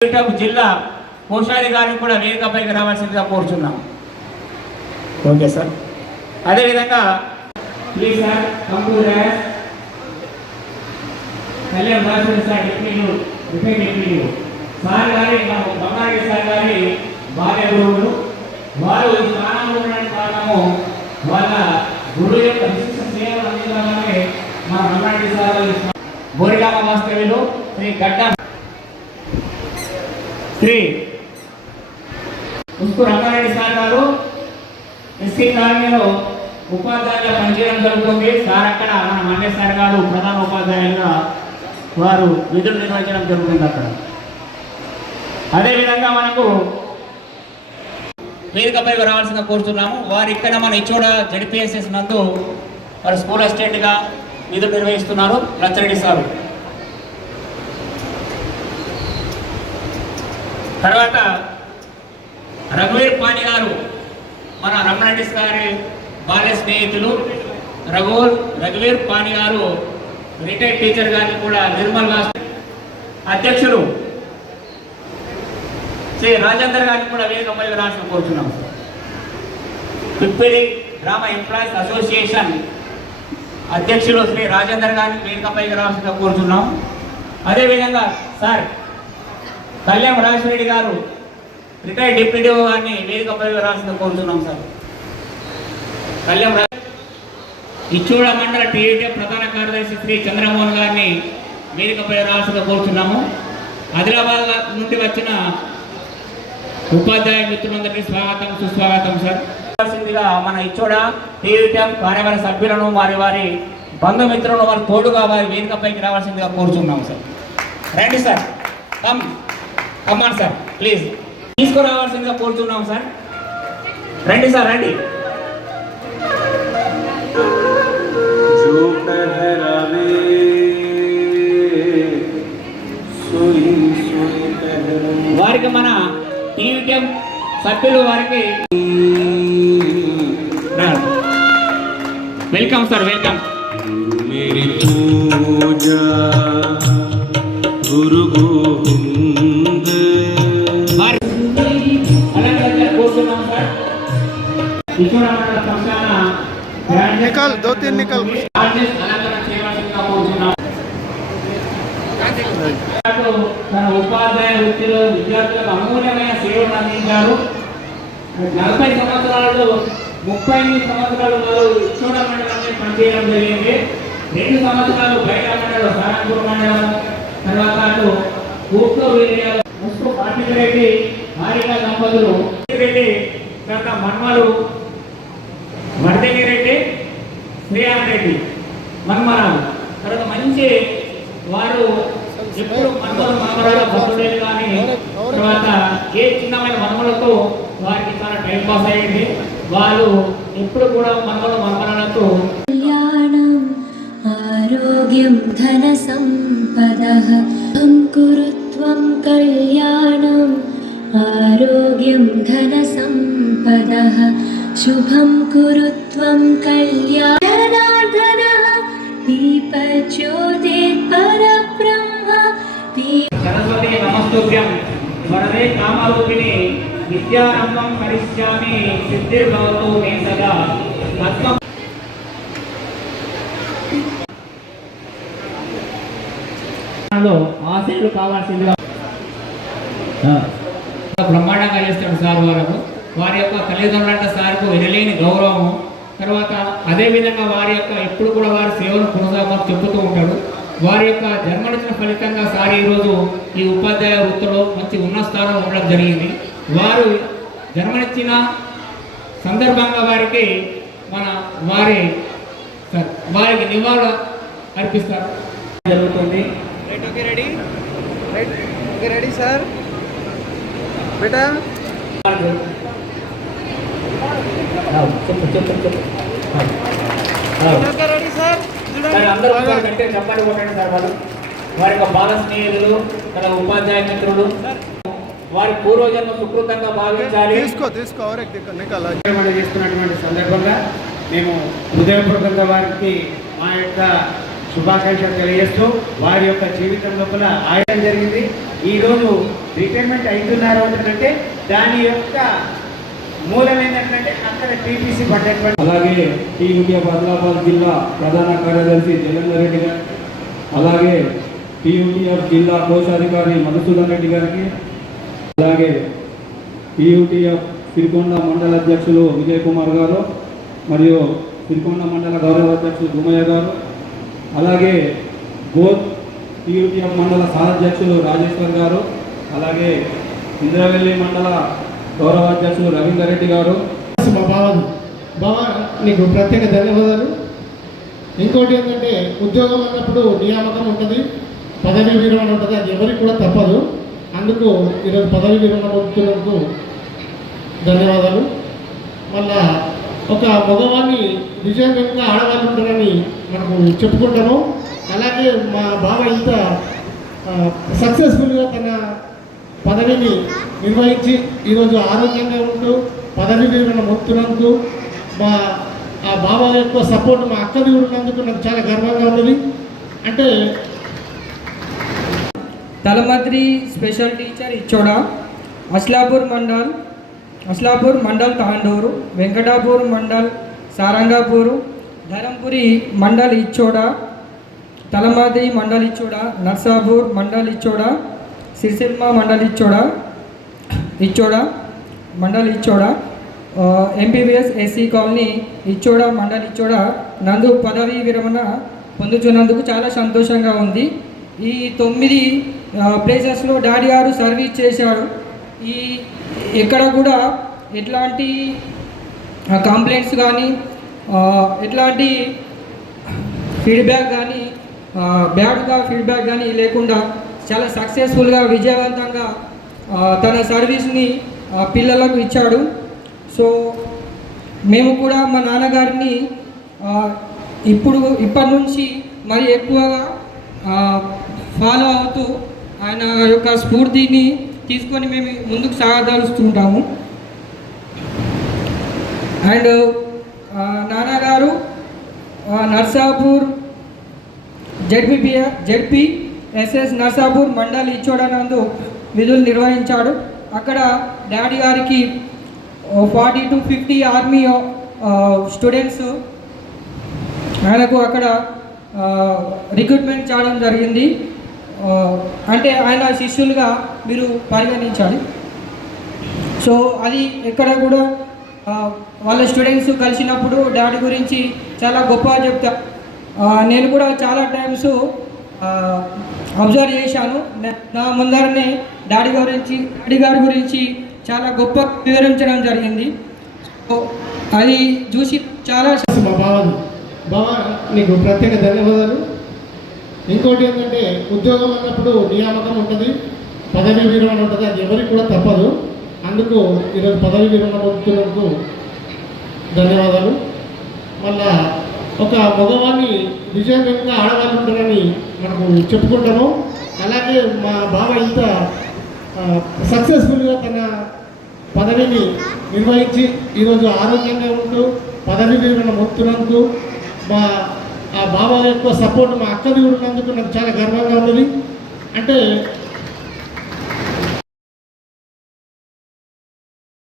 జిల్లా కోశాధికారిని కూడా వేదికపైకి రావాల్సిందిగా కోరుచున్నాం. Okay sir. అదేవిధంగా please sir Kalyan Raju sir deputy sir గారి బంగారెడ్డి సార్ గారి భార్య గురువులు వారు ఈ స్థానంలో ఉండడానికి కారణము వాళ్ళ గురువు యొక్క విశిష్ట సేవలు అందించడాలనే మన బంగారెడ్డి సార్ బోరిగామ వాస్తవ్యులు శ్రీ గడ్డ శ్రీ ఉస్కు రంగారెడ్డి సార్ గారు ఎస్సీ కాలనీలో ఉపాధ్యాయులుగా పనిచేయడం జరుగుతుంది. సార్ అక్కడ మన మన్య సార్ గారు ప్రధాన ఉపాధ్యాయులుగా వారు విధులు నిర్వహించడం జరుగుతుంది అక్కడ. అదేవిధంగా మనకు వేదికపై రావాల్సిందిగా కోరుతున్నాము. వారు ఇక్కడ మన ఇచ్చోడ జడ్పీఎస్ఎస్ నందు వారు స్కూల్ అసిస్టెంట్గా విధులు నిర్వహిస్తున్నారు లచ్చరెడ్డి సారు. తర్వాత రఘువీర్ పాణి గారు మన రమణారెడ్డి గారి బాల్య స్నేహితులు రఘువీర్ పాణి గారు రిటైర్డ్ టీచర్ గారిని కూడా నిర్మల్ అధ్యక్షులు శ్రీ రాజేందర్ గారిని కూడా వేదికపై రాసిన కోరుతున్నాం. పిప్పిడి గ్రామ ఎంప్లాయీస్ అసోసియేషన్ అధ్యక్షులు శ్రీ రాజేందర్ గారిని వేదికపై రాసిన కోరుతున్నాం. అదేవిధంగా సార్ కళ్యాణ్ రాజశేఖర గారు రిటైర్డ్ డిప్యూటీ గారిని వేదికపై రాసిన కోరుతున్నాం. సార్ కళ్యాణ్ ఇచ్చోడ మండల టీడీపీ ప్రధాన కార్యదర్శి శ్రీ చంద్రమోహన్ గారిని వేదికపై రాసిన కోరుతున్నాము. ఆదిలాబాద్ నుండి వచ్చిన ఉపాధ్యాయ మిత్రులందరికీ స్వాగతం సుస్వాగతం. సార్ మన ఇచ్చోడ టీడీపీ కార్యవర్గ సభ్యులను వారి బంధుమిత్రులను వారి తోడుగా వారి వేదికపైకి రావాల్సిందిగా కోరుతున్నాం. సార్ రండి సార్, కమాన్ సార్ ప్లీజ్ తీసుకురావాల్సిందిగా కోరుతున్నాం. సార్ రండి సార్ రండి. వారికి మన టీవీ సభ్యులు వారికి వెల్కమ్ సార్, వెల్కమ్. గురు निकल 2-3 निकल ఉపాధ్యాయ వృత్తిలో విద్యార్థులకు అమూల్యమైన సేవలు అందించారు. 40 సంవత్సరాలలో 38 సంవత్సరాలు ఇచ్చోడ మండలంలో పనిచేయడం జరిగింది. 2 సంవత్సరాలు బయట మండలం సారంపూర్ మండలం, తర్వాత అటు కూర్చోరెడ్డి హారిక దంపతులు రెడ్డి తర్వాత మన్మలు వర్ధని రెడ్డి శ్రీయాన్ రెడ్డి మన్మరాలు. తర్వాత మంచి వారు ఎప్పుడు మన్మలు మన్మరాల భక్తుడేలు కానీ తర్వాత ఏ చిన్నమైన మన్మలతో వారికి చాలా టైం పాస్ అయ్యింది. వాళ్ళు ఎప్పుడు కూడా మన్మలు మన్మరాలతో ఆరోగ్యం ధన సంపదః కురుత్వం కళ్యాణం ఆరోగ్యం ధన సంపదః శుభం కురుత్వం కళ్యాణార్ధనః దీపజ్యోతి పరబ్రహ్మ సరస్వతి నమస్తుభ్యం వరదే కామరూపిణి విద్యారంభం కరిష్యామి సిద్ధిర్భవతు మే సదా. ఆశలు కావాల్సిందిగా బ్రహ్మాండంగా చేస్తాడు సార్. వారి యొక్క తల్లిదండ్రులంటే సార్కు వినలేని గౌరవము. తర్వాత అదేవిధంగా వారి యొక్క ఎప్పుడు కూడా వారి సేవను కొనసాగమని చెబుతూ ఉంటాడు. వారి యొక్క జన్మనిచ్చిన ఫలితంగా సార్ ఈరోజు ఈ ఉపాధ్యాయ వృత్తిలో మంచి ఉన్నత స్థానంలో ఉండడం జరిగింది. వారు జన్మనిచ్చిన సందర్భంగా వారికి వారికి నివాళులు అర్పిస్తారు జరుగుతుంది. रेडी सर बेटा రెడీ సార్ అందరూ చెప్పండి కొట్టండి సార్. వారి యొక్క బాల స్నేహితులు తన ఉపాధ్యాయ మిత్రులు వారి పూర్వజన్మ సుకృతంగా భావించాలి. చేస్తున్నటువంటి సందర్భంగా మేము హృదయపూర్వకంగా వారికి మా యొక్క శుభాకాంక్షలు తెలియజేస్తూ వారి యొక్క జీవితం లోపల ఆయడం జరిగింది. ఈరోజు రిటైర్మెంట్ అవుతున్నారు అంటే దాని యొక్క మూలం ఏంటంటే అక్కడ టీపీసీ పడ్డటువంటి అలాగే టీయూటీఎఫ్ ఆదిలాబాద్ జిల్లా ప్రధాన కార్యదర్శి జగన్ రెడ్డి గారు, అలాగే టీయూటీఎఫ్ జిల్లా కోశాధికారి మధుసూదన్ రెడ్డి గారికి, అలాగే టీయూటీఎఫ్ సిరికొండ మండల అధ్యక్షులు విజయ్ కుమార్ గారు మరియు సిరికొండ మండల గౌరవ అధ్యక్షులు గుమయ్య గారు, అలాగే గోత్ టీయూటీఎఫ్ మండల సహాధ్యక్షులు రాజేశ్వర్ గారు, అలాగే ఇంద్రవెల్లి మండల గౌరవ అధ్యక్షులు రవీందర్ రెడ్డి గారు. మా బావ నీకు ప్రత్యేక ధన్యవాదాలు. ఇంకోటి ఏంటంటే ఉద్యోగం అన్నప్పుడు నియామకం ఉంటుంది, పదవి విరమణ ఉంటుంది, అది ఎవరికి కూడా తప్పదు. అందుకు ఈరోజు పదవి విరమణ పొందుతున్నందుకు ధన్యవాదాలు. మళ్ళా ఒక మగవాడిని విజయం వెనుక ఆడవాళ్ళు ఉంటారని మనకు చెప్పుకుంటాము. అలాగే మా బావ ఇంత సక్సెస్ఫుల్గా తన పదవిని నిర్వహించి ఈరోజు ఆరోగ్యంగా ఉంటూ పదవి విరమణ పొందుతున్నందుకు ఆ బాబా యొక్క సపోర్ట్ మా అక్కది ఉన్నందుకు నాకు చాలా గర్వంగా ఉన్నది. అంటే Talamadri special teacher Ichoda, Aslapur mandal Tandur, Venkatapur mandal Sarangapur, Dharampuri mandal Ichoda, Talamadri mandal Ichoda, Narsapur mandal Ichoda, Sirisilma mandal Ichoda mandal Ichoda, MPBS SC colony Ichoda mandal Ichoda నందు పదవీ విరమణ పొందుతున్నందుకు చాలా సంతోషంగా ఉంది. ఈ 9 ప్లేసెస్లో డాడీ గారు సర్వీస్ చేశాడు. ఎక్కడ కూడా ఎట్లాంటి కంప్లైంట్స్ కానీ ఎట్లాంటి ఫీడ్బ్యాక్ కానీ బ్యాడ్గా ఫీడ్బ్యాక్ కానీ లేకుండా చాలా సక్సెస్ఫుల్గా విజయవంతంగా తన సర్వీస్ని పిల్లలకు ఇచ్చాడు. సో మేము కూడా మా నాన్నగారిని ఇప్పటి నుంచి మరి ఎక్కువగా ఫాలో అవుతూ ఆయన యొక్క స్ఫూర్తిని తీసుకొని మేము ముందుకు సాగదలుస్తుంటాము. అండ్ నాన్నగారు నర్సాపూర్ జెడ్పీఎస్ఎస్ నర్సాపూర్ మండల్ ఇచ్చోడ నందు విధులు నిర్వహించాడు. అక్కడ డాడీ గారికి 40 to 50 ఆర్మీ స్టూడెంట్స్ ఆయనకు అక్కడ రిక్రూట్మెంట్ చేయడం జరిగింది. అంటే ఆయన శిష్యులుగా మీరు పరిగణించాలి. సో అది ఎక్కడ కూడా వాళ్ళ స్టూడెంట్స్ కలిసినప్పుడు డాడీ గురించి చాలా గొప్పగా చెప్తా. నేను కూడా చాలా టైమ్స్ అబ్జర్వ్ చేశాను. నా ముందరనే డాడీ గారి గురించి చాలా గొప్ప వివరించడం జరిగింది. సో అది చూసి చాలా మా బావ నీకు ప్రత్యేక ధన్యవాదాలు. ఇంకోటి ఏంటంటే ఉద్యోగం అన్నప్పుడు నియామకం ఉంటుంది, పదవి విరమణ ఉంటుంది, అది ఎవరికి కూడా తప్పదు. అందుకు ఈరోజు పదవి విరమణ పొందుతున్నందుకు ధన్యవాదాలు. మళ్ళా ఒక మగవాడిని విజయం వెనుక ఆడవాళ్ళు ఉంటారని మనకు చెప్పుకుంటాము. అలాగే మా బావ ఇంత సక్సెస్ఫుల్గా తన పదవిని నిర్వహించి ఈరోజు ఆరోగ్యంగా ఉంటూ పదవి విరమణ పొందుతున్నందుకు ఆ బాబా యొక్క సపోర్ట్ మా అక్కది ఉన్నందుకు నాకు చాలా గర్వంగా ఉన్నది. అంటే